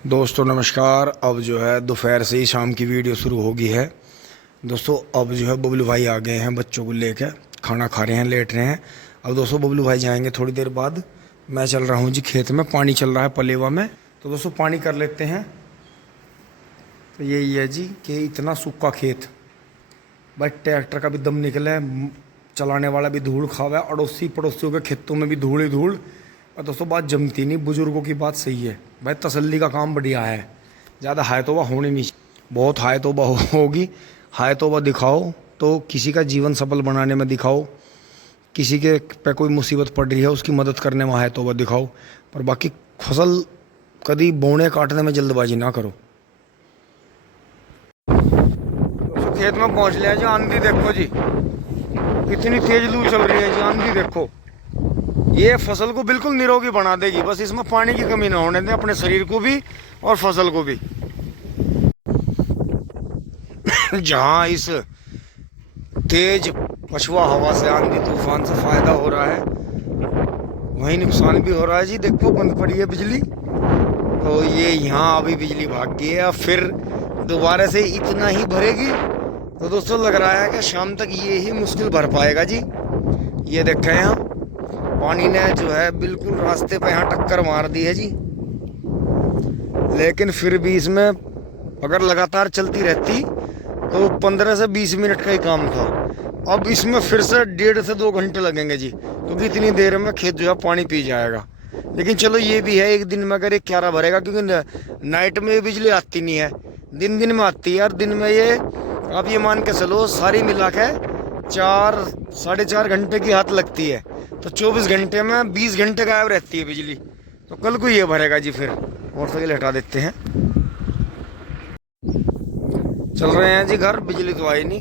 दोस्तों नमस्कार। अब जो है दोपहर से ही शाम की वीडियो शुरू होगी है। दोस्तों अब जो है बबलू भाई आ गए हैं बच्चों को लेकर, खाना खा रहे हैं, लेट रहे हैं। अब दोस्तों बबलू भाई जाएंगे थोड़ी देर बाद। मैं चल रहा हूँ जी खेत में, पानी चल रहा है पलेवा में, तो दोस्तों पानी कर लेते हैं। तो यही है जी कि इतना सूखा खेत, भाई ट्रैक्टर का भी दम निकला है, चलाने वाला भी धूल खावा है, अड़ोसी पड़ोसियों के खेतों में भी धूल ही धूल। और दोस्तों बात जमती नहीं, बुजुर्गों की बात सही है भाई, तसल्ली का काम बढ़िया है। ज़्यादा हाय तौबा होनी नहीं, बहुत हाय तौबा होगी। हाय तौबा दिखाओ तो किसी का जीवन सफल बनाने में दिखाओ, किसी के पे कोई मुसीबत पड़ रही है उसकी मदद करने में हाय तौबा दिखाओ, पर बाकी फसल कभी बोने काटने में जल्दबाजी ना करो। दोस्तों खेत में पहुंच लिया जी, आंधी देखो जी, कितनी तेज लू चल रही है जी। आंधी देखो, ये फसल को बिल्कुल निरोगी बना देगी, बस इसमें पानी की कमी ना होने दें, अपने शरीर को भी और फसल को भी। जहां इस तेज पछुआ हवा से, आंधी तूफान से फायदा हो रहा है, वहीं नुकसान भी हो रहा है जी। देखो बंद पड़ी है बिजली, तो ये यहाँ अभी बिजली भाग गई है, फिर दोबारा से इतना ही भरेगी। तो दोस्तों लग रहा है कि शाम तक ये ही मुश्किल भर पाएगा जी। ये देखें यहाँ पानी ने जो है बिल्कुल रास्ते पे यहाँ टक्कर मार दी है जी। लेकिन फिर भी इसमें अगर लगातार चलती रहती तो 15 से 20 मिनट का ही काम था। अब इसमें फिर से 1.5 से 2 घंटे लगेंगे जी, क्योंकि इतनी देर में खेत जो है पानी पी जाएगा। लेकिन चलो ये भी है, एक दिन में अगर एक क्यारा भरेगा, क्योंकि नाइट में बिजली आती नहीं है, दिन दिन में आती है। और दिन में ये आप ये मान के चलो सारी मिला के 4 साढ़े 4 घंटे की हाथ लगती है, तो 24 घंटे में 20 घंटे गायब रहती है बिजली। तो कल को ये भरेगा जी। फिर मोटरसाइकिल हटा देते हैं, चल रहे हैं जी घर। बिजली तो आई नहीं,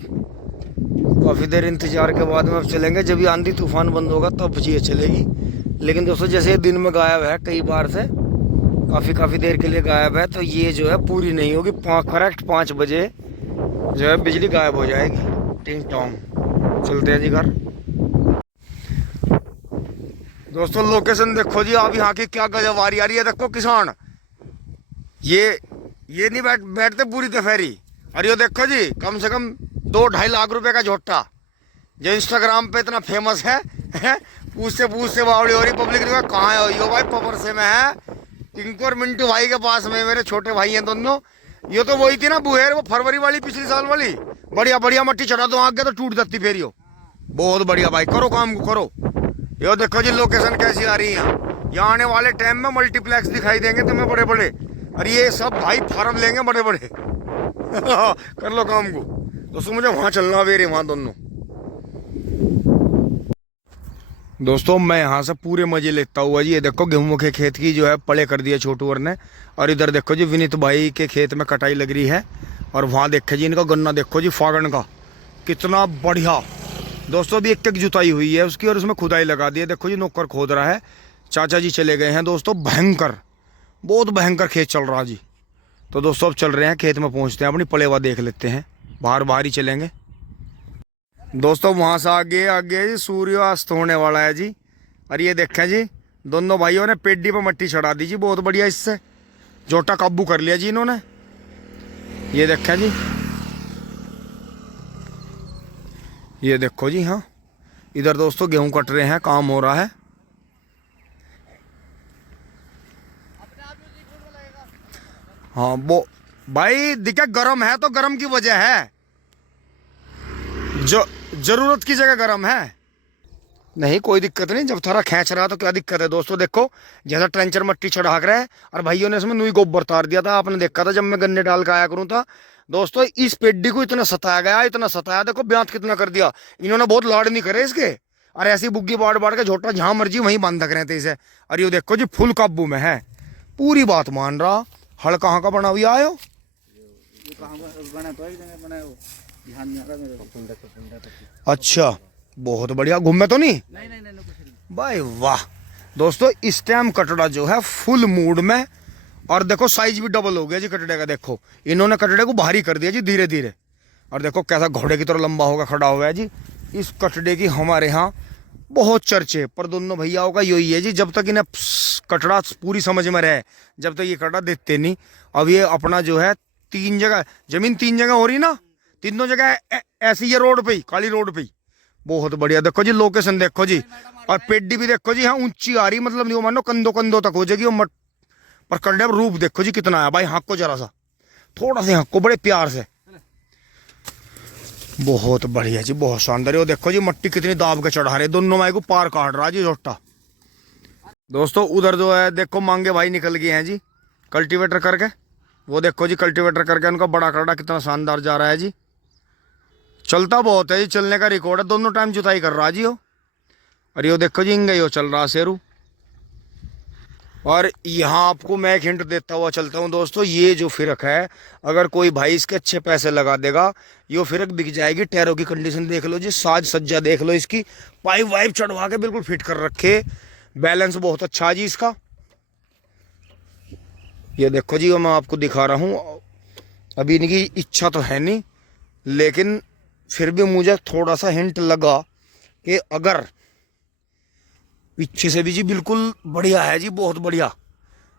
काफ़ी देर इंतजार के बाद में अब चलेंगे, जब ये आंधी तूफान बंद होगा तब ये चलेगी। लेकिन दोस्तों जैसे दिन में गायब है कई बार से, काफ़ी देर के लिए गायब है, तो ये जो है पूरी नहीं होगी। करेक्ट 5 बजे जो है बिजली गायब हो जाएगी। टिंग टोंग चलते हैं जी घर। दोस्तों लोकेशन देखो जी, आप यहाँ की क्या गजब आ रही है। देखो किसान ये नहीं बैठते पूरी दोपहरी। और ये देखो जी कम से कम 2-2.5 लाख रुपए का झोटा, जो इंस्टाग्राम पे इतना फेमस है, पूछते बावड़ी हो रही पब्लिक ने, कहाँ है यो भाई? पपर से में है, टिंकू और मिंटू भाई के पास में, मेरे छोटे भाई हैं दोनों। ये तो वही थी ना बुहेर, वो फरवरी वाली पिछले साल वाली। बढ़िया मट्टी चढ़ा दो आगे तो टूट जाती फिर। यो बहुत बढ़िया भाई, करो काम को करो। यो देखो जी लोकेशन कैसी आ रही है। यहाँ आने वाले टाइम में मल्टीप्लेक्स दिखाई देंगे तुम्हें बड़े बड़े, और ये सब भाई फार्म लेंगे बड़े बड़े। कर लो काम को। दोस्तों मुझे वहां चलना वेरे, वहां दोनों। दोस्तों मैं यहाँ से पूरे मजे लेता हुआ जी, ये देखो गेहूं के खेत की जो है पड़े कर दिए छोटूवर ने। और इधर देखो जी विनीत भाई के खेत में कटाई लग रही है। और वहाँ देखे जी इनका गन्ना देखो जी, फागण का कितना बढ़िया। दोस्तों अभी एक जुताई हुई है उसकी, और उसमें खुदाई लगा दी है। देखो जी नौकर खोद रहा है, चाचा जी चले गए हैं दोस्तों। भयंकर, बहुत भयंकर खेत चल रहा जी। तो दोस्तों अब चल रहे हैं खेत में, पहुंचते हैं, अपनी पलेवा देख लेते हैं, बाहर ही चलेंगे। दोस्तों वहां से आगे सूर्यास्त होने वाला है जी। और ये देखें जी दोनों भाइयों ने पेड्डी पर मट्टी चढ़ा दी जी, बहुत बढ़िया। इससे जोटा काबू कर लिया जी इन्होंने। ये देखें जी, ये देखो जी। हाँ इधर दोस्तों गेहूं कट रहे हैं, काम हो रहा है। हाँ वो भाई दिखे गरम है तो गरम की वजह है, जो जरूरत की जगह गरम है। नहीं कोई दिक्कत नहीं, जब थोड़ा खींच रहा तो क्या दिक्कत है। दोस्तों देखो जैसा ट्रेंचर मट्टी चढ़ा रहा है, और भाइयों ने इसमें नुई गोबर तार दिया था। आपने देखा था जब मैं गन्ने डाल के आया करूँ था। दोस्तों इस पेड्डी को इतना सताया गया, इतना सताया, देखो ब्यांत कितना कर दिया इन्होंने, बहुत लाड़ नहीं करे इसके। और ऐसी बुग्गी बाड़ के झोटा जहां मर्जी वहीं बांध रहे थे इसे। और ये देखो जी फुल काबू में है, पूरी बात मान रहा। हल कहाँ का बना हुआ आयो? अच्छा बहुत बढ़िया, घूमे तो नहीं भाई, वाह। दोस्तों इस टाइम कटड़ा जो है फुल मूड में, और देखो साइज भी डबल हो गया जी कटड़े का। देखो इन्होंने कटड़े को भारी कर दिया जी धीरे धीरे। और देखो कैसा घोड़े की तरह लंबा होगा, खड़ा हुआ है जी। इस कटड़े की हमारे यहाँ बहुत चर्चे, पर दोनों भैयाओं का यही है जी, जब तक इन्हें कटड़ा पूरी समझ में रहे, जब तक ये कटड़ा देते नहीं। अब ये अपना जो है 3 जगह जमीन, 3 जगह हो रही ना, तीनों जगह ऐसी है रोड पे ही, काली रोड पे ही। बहुत बढ़िया, देखो जी लोकेशन देखो जी, और पेडी भी देखो जी, हाँ ऊंची आ रही, मतलब नहीं मानो कंधों कंधों तक हो जाएगी वो मट। पर कटड़े पर रूप देखो जी कितना है भाई, हाँक को जरा सा, थोड़ा सा हाँक को बड़े प्यार से। बहुत बढ़िया जी, बहुत शानदार। वो देखो जी मट्टी कितनी दाब के चढ़ा रहे, दोनों माई को पार काट रहा जी जोटा। दोस्तों उधर जो है देखो मांगे भाई निकल गए हैं जी कल्टीवेटर करके। वो देखो जी कल्टीवेटर करके उनका बड़ा कटड़ा कितना शानदार जा रहा है जी। चलता बहुत है जी, चलने का रिकॉर्ड है, दोनों टाइम जुताई कर रहा जी हो। और ये देखो जी इंगे यो चल रहा शेरू। और यहाँ आपको मैं एक हिंट देता हुआ चलता हूँ दोस्तों, ये जो फिरक है अगर कोई भाई इसके अच्छे पैसे लगा देगा, ये फिरक बिक जाएगी। टायरों की कंडीशन देख लो जी, साज सज्जा देख लो इसकी, पाइप वाइप चढ़वा के बिल्कुल फिट कर रखे, बैलेंस बहुत अच्छा जी इसका। ये देखो जी मैं आपको दिखा रहा हूँ, अभी इनकी इच्छा तो है नहीं, लेकिन फिर भी मुझे थोड़ा सा हिंट लगा कि अगर पीछे से भी जी बिल्कुल बढ़िया है जी, बहुत बढ़िया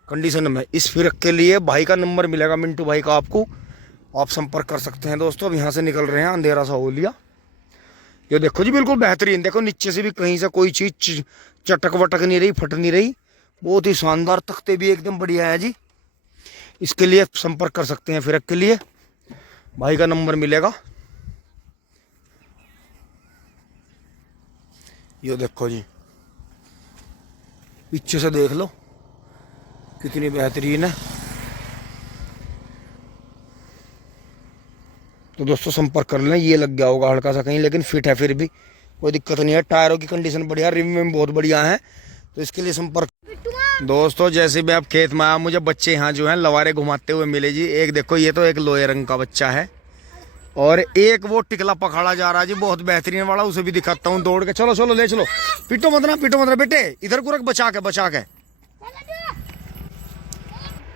कंडीशन में। इस फिरक के लिए भाई का नंबर मिलेगा, मिंटू भाई का, आपको आप संपर्क कर सकते हैं दोस्तों। अब यहाँ से निकल रहे हैं, अंधेरा सा हो लिया। ये देखो जी बिल्कुल बेहतरीन, देखो नीचे से भी कहीं से कोई चीज चटक वटक नहीं रही, फट नहीं रही, बहुत ही शानदार। तख्ते भी एकदम बढ़िया है जी। इसके लिए संपर्क कर सकते हैं, फिरक के लिए भाई का नंबर मिलेगा। ये देखो जी पीछे से देख लो कितनी बेहतरीन है। तो दोस्तों संपर्क कर लें, ये लग गया होगा हल्का सा कहीं, लेकिन फिट है, फिर भी कोई दिक्कत नहीं है। टायरों की कंडीशन बढ़िया, रिम में बहुत बढ़िया है, तो इसके लिए संपर्क। दोस्तों जैसे भी आप खेत में आया, मुझे बच्चे यहाँ जो हैं लवारे घुमाते हुए मिले जी। एक देखो ये तो एक लोहे रंग का बच्चा है, और एक वो टिकला पकड़ा जा रहा है जी, बहुत बेहतरीन वाला, उसे भी दिखाता हूँ दौड़ के। चलो चलो ले चलो, पिटो मत ना बेटे, इधर को रख, बचा के।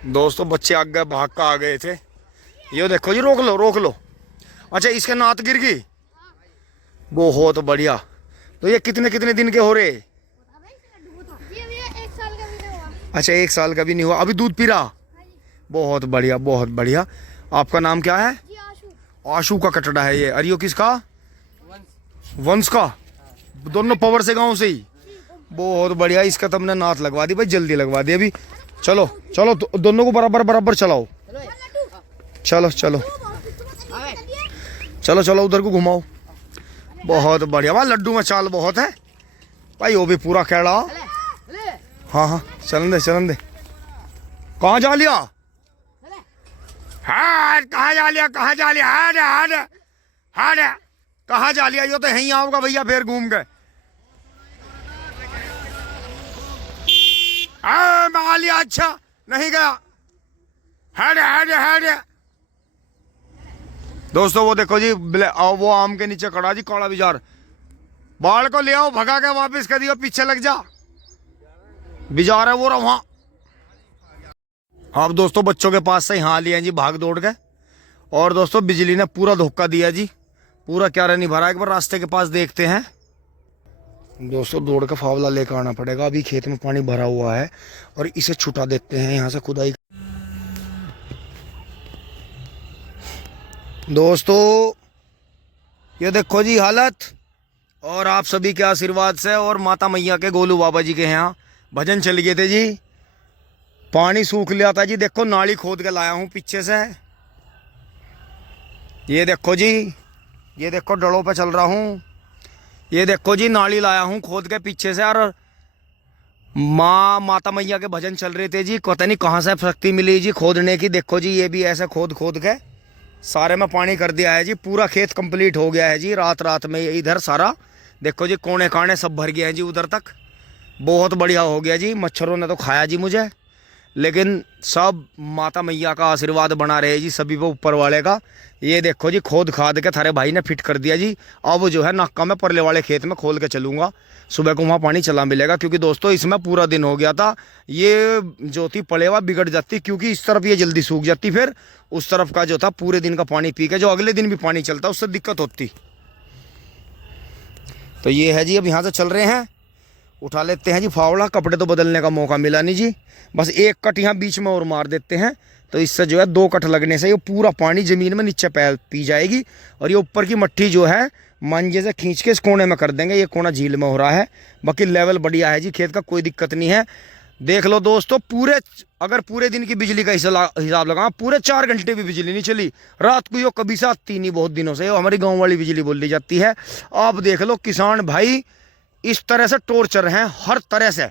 दोस्तों बच्चे आगे भाग का आ गए थे। ये देखो जी, रोक लो। अच्छा इसके नात गिर गई, बहुत बढ़िया। तो ये कितने दिन के हो रहे? अच्छा 1 साल का भी नहीं हुआ, अभी दूध पी रहा। बहुत बढ़िया। आपका नाम क्या है? आशु का कटड़ा है ये। अरियो किसका? वंश का। दोनों पवर से गांव से ही। बहुत बढ़िया, इसका तुमने नाथ लगवा दी भाई, जल्दी लगवा दी अभी। चलो दोनों को बराबर चलाओ। चलो उधर को घुमाओ। बहुत बढ़िया, वहाँ लड्डू में चाल बहुत है भाई, वो भी पूरा खेड़ा। हाँ चलन दे। कहाँ जा लिया? कहाँ जा लिया? कहाँ जा लिया? यो तो यहीं आओगा भैया, फिर घूम गए। मान लिया, अच्छा नहीं गया। है दोस्तों वो देखो जी, वो आम के नीचे खड़ा जी काला बिजार। बाल को ले आओ, भगा के वापस कर दियो, पीछे लग जा, बिजार है वो रहा वहां। अब दोस्तों बच्चों के पास से यहाँ लिए जी भाग दौड़ के। और दोस्तों बिजली ने पूरा धोखा दिया जी, पूरा क्यारा नहीं भरा। एक बार रास्ते के पास देखते हैं दोस्तों, दौड़ का फावला लेकर आना पड़ेगा। अभी खेत में पानी भरा हुआ है और इसे छुटा देते हैं यहाँ से, खुदाई। दोस्तों ये देखो जी हालत, और आप सभी के आशीर्वाद से और माता मैया के, गोलू बाबा जी के यहाँ भजन चल गए थे जी। पानी सूख लिया था जी, देखो नाली खोद के लाया हूँ पीछे से। ये देखो जी, ये देखो डड़ों पे चल रहा हूँ। ये देखो जी नाली लाया हूँ खोद के पीछे से। और माता मैया के भजन चल रहे थे जी, पता नहीं कहाँ से शक्ति मिली जी खोदने की। देखो जी ये भी ऐसे खोद के सारे में पानी कर दिया है जी। पूरा खेत कंप्लीट हो गया है जी, रात में इधर सारा देखो जी, कोने काने सब भर गया है जी उधर तक। बहुत बढ़िया हो गया जी। मच्छरों ने तो खाया जी मुझे, लेकिन सब माता मैया का आशीर्वाद बना रहे जी सभी पे, ऊपर वाले का। ये देखो जी खोद खाद के थारे भाई ने फिट कर दिया जी। अब जो है नाका में परले वाले खेत में खोल के चलूँगा, सुबह को वहाँ पानी चला मिलेगा। क्योंकि दोस्तों इसमें पूरा दिन हो गया था, ये जो थी पलेवा बिगड़ जाती, क्योंकि इस तरफ ये जल्दी सूख जाती, फिर उस तरफ का जो था पूरे दिन का पानी पी के जो अगले दिन भी पानी चलता उससे दिक्कत होती। तो ये है जी, अब यहाँ से चल रहे हैं उठा लेते हैं जी फावड़ा, कपड़े तो बदलने का मौका मिला नहीं जी, बस एक कट यहाँ बीच में और मार देते हैं, तो इससे जो है 2 कट लगने से ये पूरा पानी ज़मीन में नीचे पैर पी जाएगी। और ये ऊपर की मट्टी जो है मंजे से खींच के इस कोने में कर देंगे, ये कोना झील में हो रहा है। बाकी लेवल बढ़िया है जी खेत का, कोई दिक्कत नहीं है। देख लो दोस्तों, अगर पूरे दिन की बिजली का हिसाब लगाओ, पूरे 4 घंटे भी बिजली नहीं चली, रात को यो कभी से आती नहीं, बहुत दिनों से हमारी गाँव वाली बिजली बोल दी जाती है। आप देख लो किसान भाई इस तरह से टॉर्चर हैं, हर तरह से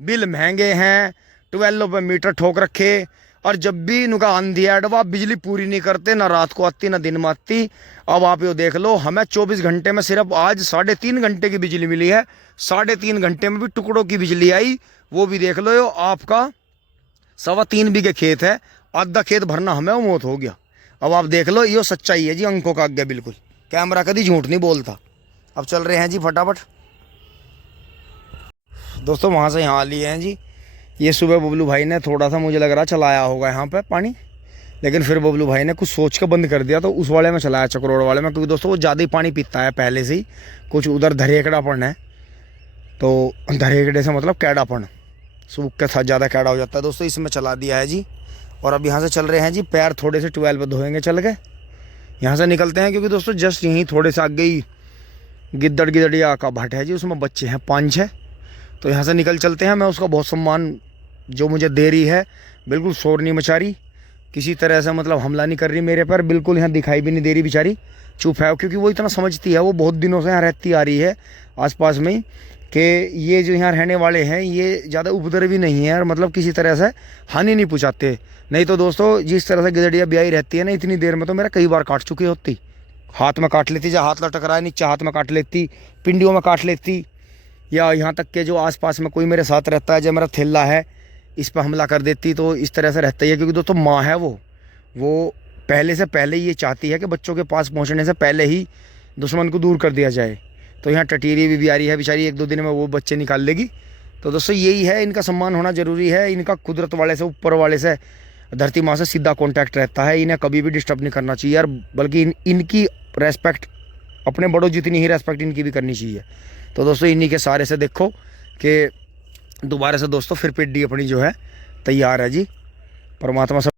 बिल महंगे हैं, 12 रुपये मीटर ठोक रखे, और जब भी इनका आंधी एडवा बिजली पूरी नहीं करते, ना रात को आती ना दिन में आती। अब आप ये देख लो, हमें 24 घंटे में सिर्फ आज 3.5 घंटे की बिजली मिली है, 3.5 घंटे में भी टुकड़ों की बिजली आई, वो भी देख लो। यो आपका 3.25 बीघे खेत है, आधा खेत भरना हमें वो मौत हो गया। अब आप देख लो, यो सच्चाई है जी, अंकों का आज्ञा बिल्कुल, कैमरा कभी झूठ नहीं बोलता। अब चल रहे हैं जी फटाफट दोस्तों, वहाँ से यहाँ आ लिए हैं जी। ये सुबह बबलू भाई ने थोड़ा सा मुझे लग रहा चलाया होगा यहाँ पे पानी, लेकिन फिर बबलू भाई ने कुछ सोच के बंद कर दिया, तो उस वाले में चलाया, चक्रोड़ वाले में, क्योंकि दोस्तों वो ज़्यादा ही पानी पीता है पहले से ही। कुछ उधर धरेकड़ापन है, तो धरेकड़े से मतलब कैड़ापन, सूख के साथ ज़्यादा कैड़ा हो जाता है दोस्तों, इसमें चला दिया है जी। और अब यहाँ से चल रहे हैं जी, पैर थोड़े से 12 पे धोएंगे चल के, यहाँ से निकलते हैं, क्योंकि दोस्तों जस्ट यहीं थोड़े से आगे ही गिद्दड़िया का भाट है जी, उसमें बच्चे हैं 5-6, तो यहाँ से निकल चलते हैं। मैं उसका बहुत सम्मान जो मुझे दे रही है, बिल्कुल शोर नहीं मचा रही, किसी तरह से मतलब हमला नहीं कर रही मेरे पर, बिल्कुल यहाँ दिखाई भी नहीं दे रही बेचारी, चुप है, क्योंकि वो इतना समझती है, वो बहुत दिनों से यहाँ रहती आ रही है आसपास में ही, कि ये जो यहाँ रहने वाले हैं ये ज़्यादा उपद्रवी नहीं है, और मतलब किसी तरह से हानि नहीं पहुँचाते। नहीं तो दोस्तों जिस तरह से गिदड़िया ब्याही रहती है ना, इतनी देर में तो मेरा कई बार काट चुकी होती, हाथ में काट लेती, जहाँ हाथ लटक रहा है नीचे हाथ में काट लेती, पिंडियों में काट लेती, या यहाँ तक के जो आसपास में कोई मेरे साथ रहता है, जो मेरा थैला है इस पर हमला कर देती। तो इस तरह से रहता ही है, क्योंकि दोस्तों माँ है वो पहले से पहले ये चाहती है कि बच्चों के पास पहुँचने से पहले ही दुश्मन को दूर कर दिया जाए। तो यहाँ टटीरी भी आ रही है बेचारी, 1-2 दिन में वो बच्चे निकाल लेगी। तो दोस्तों यही है, इनका सम्मान होना जरूरी है, इनका कुदरत वाले से, ऊपर वाले से, धरती माँ से सीधा कॉन्टैक्ट रहता है, इन्हें कभी भी डिस्टर्ब नहीं करना चाहिए यार, बल्कि इनकी रेस्पेक्ट, अपने बड़ों जितनी ही रेस्पेक्ट इनकी भी करनी चाहिए। तो दोस्तों इन्हीं के सारे से देखो कि दोबारा से दोस्तों फिर पिड्डी अपनी जो है तैयार है जी। परमात्मा सब